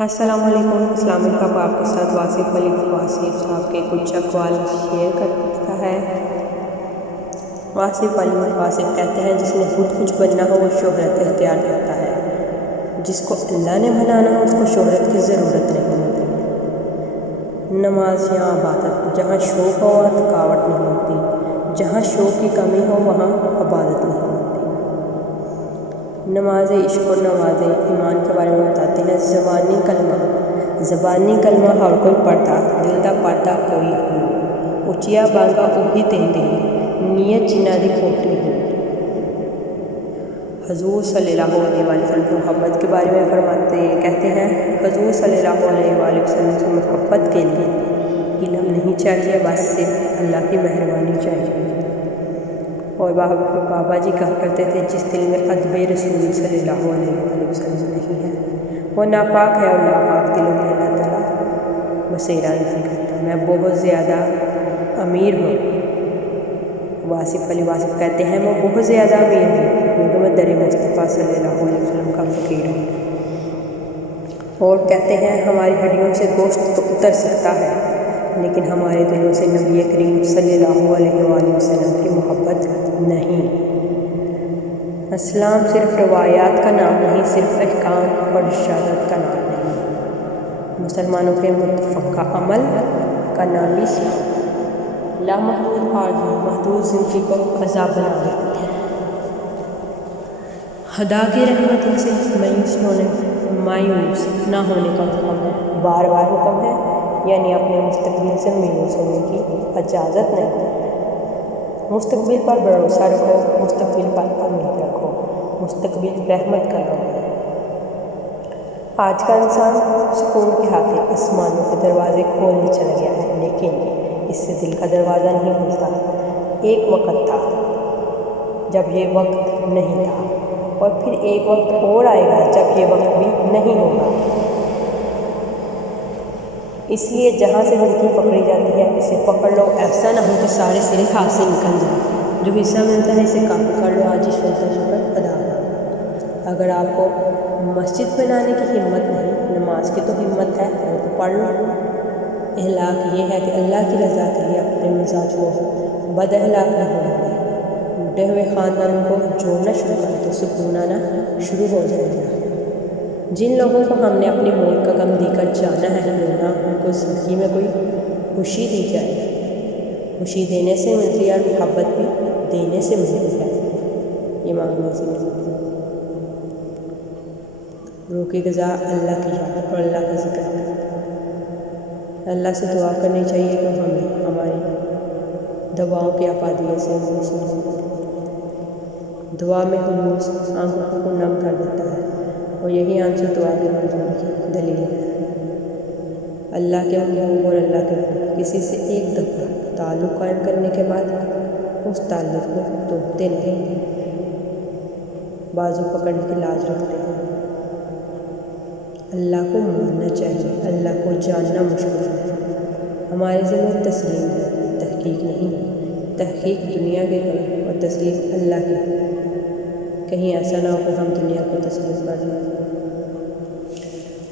السلام علیکم۔ اسلام کب آپ کے ساتھ واصف علی واصف صاحب کے کچھ اقوال شیئر کرتا ہے۔ واصف علی واصف کہتے ہیں جس نے خود کچھ بننا ہو وہ شہرت اختیار کرتا ہے، جس کو اللہ نے بنانا ہو اس کو شہرت کی ضرورت نہیں ہوتی۔ نماز یا عبادت جہاں شوق ہو وہاں تھکاوٹ نہیں ہوتی، جہاں شوق کی کمی ہو وہاں عبادت نہیں ہوتی۔ نماز عشق و نماز ایمان کے بارے میں بتاتے ہیں۔ زبانی کلمہ ہر کوئی پڑھتا، دل دا پڑھتا کوئی ہو، اچیا بانگا اوہی دیندے، نیت جنہ دی کھوٹی ہو۔ حضور صلی اللہ علیہ وسلم کی محبت کے بارے میں کہتے ہیں حضور صلی اللہ علیہ وسلم کی محبت کے لیے علم نہیں چاہیے، بس صرف اللہ کی مہربانی چاہیے۔ اور بابا جی کہا کرتے تھے جس دل میں ادب رسول صلی اللہ علیہ وسلم نہیں ہے وہ ناپاک ہے، اور ناپاک دلوں میں اللہ تعالیٰ بصیرہ نہیں کرتا۔ میں بہت زیادہ امیر ہوں، واصف علی واصف کہتے ہیں میں بہت زیادہ امیر ہوں کیونکہ میں در مصطفیٰ صلی اللہ علیہ وسلم کا فقیر ہوں۔ اور کہتے ہیں ہماری ہڈیوں سے گوشت تو اتر سکتا ہے لیکن ہمارے دلوں سے نبی کریم صلی اللہ علیہ وسلم کی محبت نہیں۔ اسلام صرف روایات کا نام نہیں، صرف احکام اور ارشادات کا نام نہیں، مسلمانوں کے متفقہ عمل کا نام بھی اسلام۔ لامحدود آرزو محدود زندگی کو عذاب بنا دیتی ہے۔ خدا کی رحمتوں سے مایوس نہ ہونے کا حکم ہے، بار بار حکم ہے، یعنی اپنے مستقبل سے مایوس ہونے کی اجازت نہیں۔ مستقبل پر بھروسہ رکھو، مستقبل پر امید رکھو، مستقبل رحمت کا نام ہے۔ آج کا انسان سکون کے ہاتھے آسمانوں کے دروازے کھولنے چلا گیا ہے، لیکن اس سے دل کا دروازہ نہیں کھلتا۔ ایک وقت تھا جب یہ وقت نہیں تھا، اور پھر ایک وقت اور آئے گا جب یہ وقت بھی نہیں ہوگا۔ اس لیے جہاں سے زندگی پکڑی جاتی ہے اسے پکڑ لو، ایسا نہ ہو کہ سارے سرے ہاتھ سے نکل جائیں۔ جو حصہ ملتا ہے اسے کام کر لو، آج شکر ادا کرو۔ اگر آپ کو مسجد بنانے کی ہمت نہیں، نماز کی تو ہمت ہے، وہ تو پڑھ لو۔ اخلاق یہ ہے کہ اللہ کی رضا کے لیے اپنے مزاج کو بد اخلاق نہ ہونے دیں۔ ٹوٹے ہوئے خاندانوں کو جوڑنا شروع کر تو سکون آنا شروع ہو جائے گا۔ جن لوگوں کو ہم نے اپنی موت کا غم دے کر جانا ہے رونا، ان کو زندگی میں کوئی خوشی دی جائے۔ خوشی دینے سے ملتی ہے اور محبت بھی دینے سے ملتی ہے۔ امام نوزی روح کی غذا اللہ کی یاد اور اللہ کا ذکر ہے۔ اللہ سے دعا کرنی چاہیے کہ ہمیں ہماری دعاؤں کی آبادیت سے دعا میں خلوص آنکھوں کو نم کر دیتا ہے، اور یہی آنسو دعا کی منظوری کی دلیل ہے۔ اللہ کے محبوب اور اللہ کے محبوب کسی سے ایک دفعہ تعلق قائم کرنے کے بعد اس تعلق کو توڑتے نہیں، بازو پکڑنے کی لاج رکھتے ہیں۔ اللہ کو ماننا چاہیے، اللہ کو جاننا مشکل ہے۔ ہمارے ذمہ تسلیم ہے، تحقیق نہیں۔ تحقیق دنیا کے کریں اور تسلیم اللہ کی۔ کہیں ایسا نہ ہو کہ ہم دنیا کو تسلیم کر دیں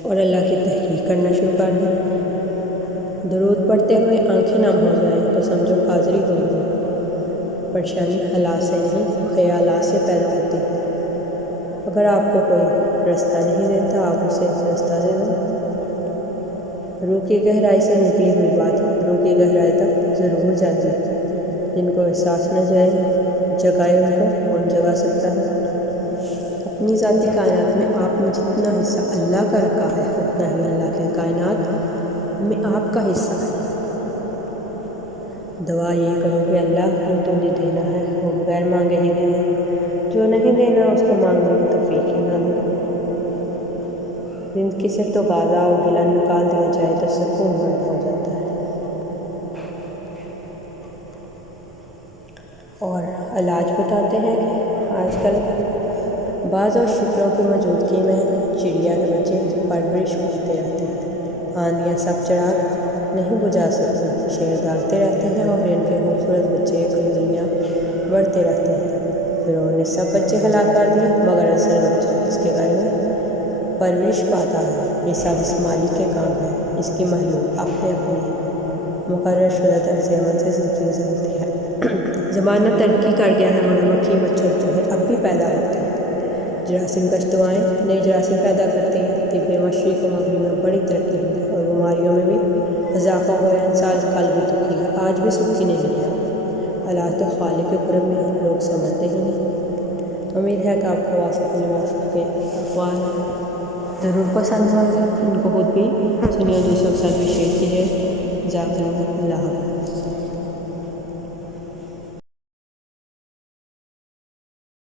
اور اللہ کی تحقیق کرنا شروع کر دیں۔ درود پڑھتے ہوئے آنکھیں نم ہو جائیں تو سمجھو حاضری ہو گئی۔ پریشانی حالات سے نہیں خیالات سے پیدا ہوتی ہے۔ اگر آپ کو کوئی رستہ نہیں دیتا آپ اسے رستہ دے دو۔ روح کی گہرائی سے نکلی ہوئی بات روح کی گہرائی تک ضرور جاتی ہے۔ جن کو احساس نہ جگائے ان کو کون جگا سکتا ہے۔ اپنی ذاتی کائنات میں آپ نے جتنا حصہ اللہ کا رکھا ہے اتنا ہی اللہ کے کائنات میں آپ کا حصہ ہے۔ دعا یہ کرو کہ اللہ کو تو نہیں دینا ہے، وہ بغیر مانگے ہی دینا، جو نہیں دینا اس کو مانگنے کی توفیق ہی نہ دے۔ زندگی سے تو غازہ اور گلہ نکال دیا جائے تو سکون بند ہو جاتا ہے۔ اور علاج بتاتے ہیں کہ آج کل بعض اور شکروں کی موجودگی میں چڑیا کے بچے پرورش کرتے رہتے ہیں۔ آندیاں سب چراغ نہیں بجھا سکتے، شیر بھاگتے رہتے ہیں اور ان کے خوبصورت بچے کمزوریاں بڑھتے رہتے ہیں۔ پھر انہوں نے سب بچے ہلاک کر دیے مگر اصل بچہ اس کے گھر میں پرورش پاتا ہے۔ یہ سب اس مالک کے کام ہے۔ اس کی مخلوق اپنے اپنے مقرر شدہ طرز عمل سے زندگی گزارتی ہے۔ زمانہ ترقی کر گیا ہے مگر مکھی مچھر جو ہے اب بھی پیدا ہوتے ہیں۔ جراثیم کش دوائیں نئے جراثیم پیدا کرتی ہیں۔ طب مشرق و مغرب میں بڑی ترقی ہوئی ہے اور بیماریوں میں بھی اضافہ ہوا ہے۔ انسان کا قلب دکھی ہے، آج بھی سکھی نہیں ہے۔ حالات تو خالق کے قرب میں لوگ سمجھتے ہی نہیں۔ امید ہے کہ آپ کو واسف کے اقوال ضرور پسند ہوں گے۔ ان کو خود بھی سنیے، دوسروں کے ساتھ بھی شیئر کیجیے۔ جزاک اللہ۔ اللہ حافظ۔